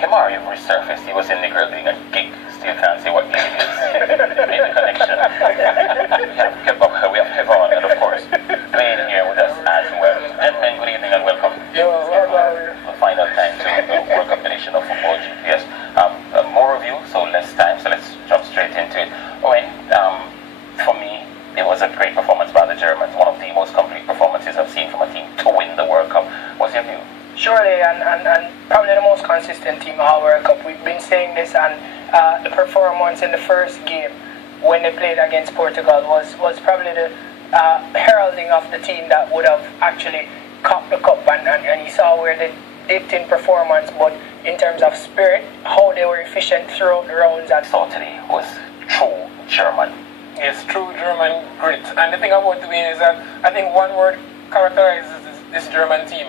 Kemar, you've resurfaced. He was in Nickel doing a gig. Still can't say what gig it is. Made the connection. We have Kevon, and of course, Dwayne here with us as well. Gentlemen, good evening and welcome. The final time to the World Cup edition of Football GPS. More of you, so less time, so let's jump straight into it. Owen, for me, it was a great performance by the Germans. One of the most complete performances I've seen from a team to win the World Cup. What's your view? Surely, and probably the most consistent team of our World Cup. We've been saying this, and the performance in the first game when they played against Portugal was probably the heralding of the team that would have actually caught the cup, and you saw where they dipped in performance, but in terms of spirit, how they were efficient throughout the rounds. And saw today was true German. Yes, true German grit. And the thing about Dwayne is that I think one word characterizes this German team: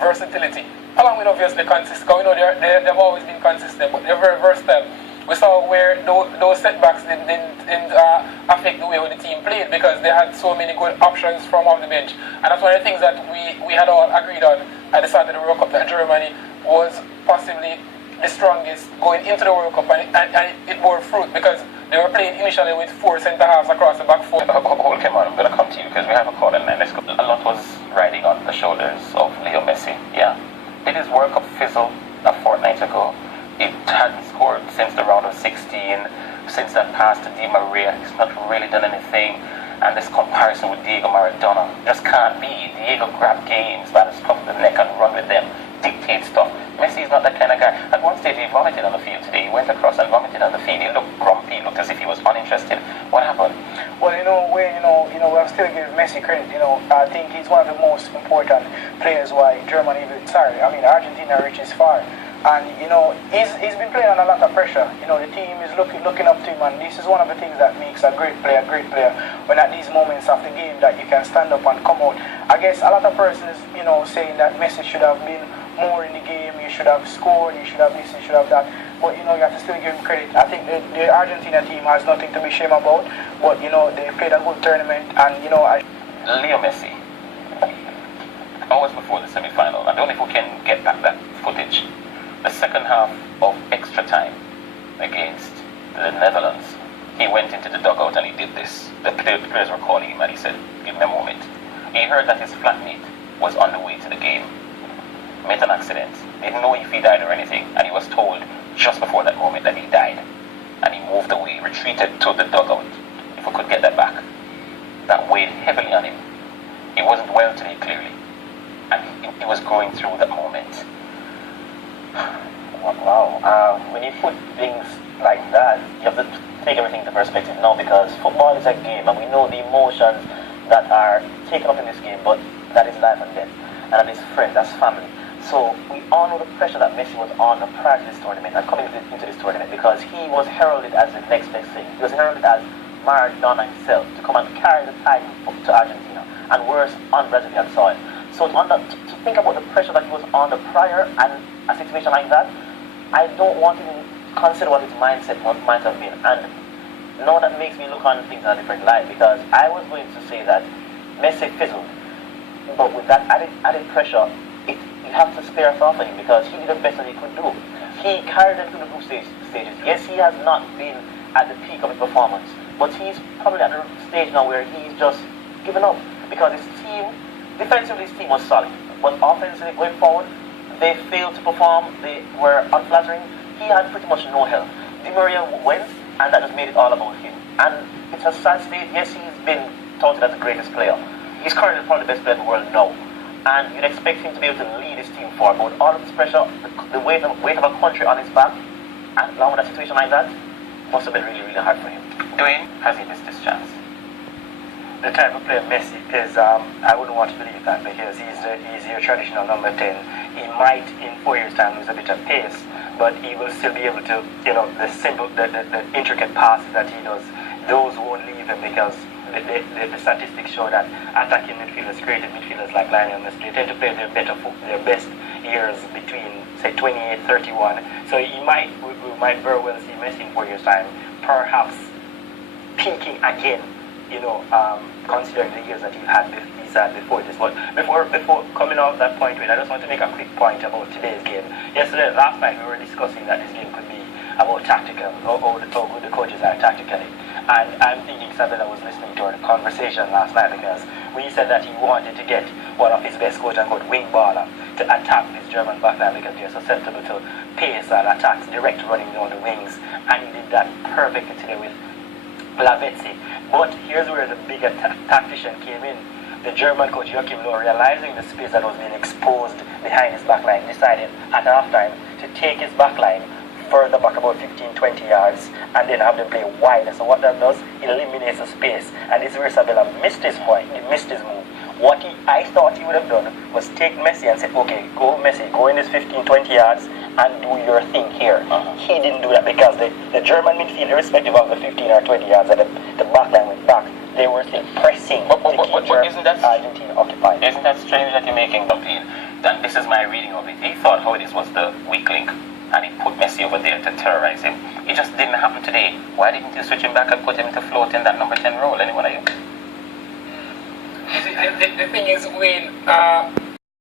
versatility. Along with obviously consistency. We know they've always been consistent, but they're very versatile. We saw where those setbacks didn't affect the way the team played, because they had so many good options from off the bench. And that's one of the things that we had all agreed on at the start of the World Cup, that Germany was possibly the strongest going into the World Cup, and it bore fruit, because they were playing initially with 4 centre-halves across the back four. Hold him on, I'm going to come to you because we have a call in line. Let's go. A lot was riding on the shoulders of Leo Messi. Yeah. Did his World Cup fizzle a fortnight ago? It hadn't scored since the round of 16. Since that pass to Di Maria, he's not really done anything. And this comparison with Diego Maradona just can't be. Diego grabbed games by the scruff of the neck and run with them, dictate stuff. Messi is not that kind of guy. At one stage he vomited on the field today. He went across and vomited on the field. He looked grumpy, looked as if he was uninterested. What happened? well, we still give Messi credit. I think he's one of the most important players why Argentina reaches far. And he's been playing on a lot of pressure. The team is looking up to him, and this is one of the things that makes a great player. When at these moments of the game that you can stand up and come out. I guess a lot of persons, saying that Messi should have been more in the game. He should have scored. He should have this. He should have that. But you have to still give him credit. I think the Argentina team has nothing to be ashamed about. But they played a good tournament, and Leo Messi. Hours before the semi-final, I don't know if we can get back that footage. The second half of extra time against the Netherlands, he went into the dugout and he did this. The players were calling him and he said, "Give me a moment." He heard that his flatmate was on the way to the game, met an accident, didn't know if he died or anything, and he was told just before that moment that he died. And he moved away, retreated to the dugout. If we could get that back. That weighed heavily on him. He wasn't well today, clearly. And he was going through that moment. Wow. When you put things like that, you have to take everything into perspective now, because football is a game, and we know the emotions that are taken up in this game, but that is life and death, and that is friends, that's family. So we all know the pressure that Messi was under prior to this tournament and coming into this tournament, because he was heralded as the next best thing. He was heralded as Maradona himself, to come and carry the title to Argentina, and worse, on Brazilian soil. So to think about the pressure that he was under prior, and a situation like that, I don't want to even consider what his mindset might have been. And now that makes me look on things in a different light, because I was going to say that Messi fizzled, but with that added pressure, you have to spare us off for him, because he did the best that he could do. He carried them through the group stages. Yes, he has not been at the peak of his performance, but he's probably at the stage now where he's just given up, because his team, defensively his team was solid, but offensively going forward, they failed to perform. They were unflattering. He had pretty much no help. Di Maria went, and that just made it all about him. And it's a sad state. Yes, he's been touted as the greatest player. He's currently probably the best player in the world now. And you'd expect him to be able to lead his team forward. But with all of this pressure, the weight of a country on his back, and along with a situation like that, must have been really, really hard for him. Dwayne, has he missed his chance? The type of player Messi is, I wouldn't want to believe that, because he's your traditional number 10. He might in 4 years' time lose a bit of pace, but he will still be able to, the intricate passes that he does, those won't leave him, because the statistics show that attacking midfielders, creative midfielders like Lionel Messi, they tend to play their best years between, say, 28, 31. So we might very well see Messi in 4 years' time, perhaps peaking again, considering the years that he had sad before this. But before coming off that point, I just want to make a quick point about today's game. Last night, we were discussing that this game could be about tactical, how good the coaches are tactically. And I'm thinking Sabella was listening to our conversation last night because we said that he wanted to get one of his best quote-unquote wing baller to attack this German backline because they're susceptible to pace and attacks, direct running down the wings. And he did that perfectly today with Lavezzi. But here's where the bigger tactician came in. The German coach Joachim Löw, realizing the space that was being exposed behind his backline, decided at halftime to take his backline further back about 15-20 yards and then have them play wider. So what that does, it eliminates the space. And this is where Sabella missed his point, he missed his move. What I thought he would have done was take Messi and say, okay, go Messi, go in this 15-20 yards and do your thing here. He didn't do that because the German midfield, irrespective of the 15 or 20 yards that the backline went back, they were still pressing but isn't that Argentina occupied. Isn't that strange that you're making, Dumpy? Then this is my reading of it. He thought how this was the weak link and he put Messi over there to terrorize him. It just didn't happen today. Why didn't you switch him back and put him to float in that number 10 role? Anyone of you? The thing is, Wayne,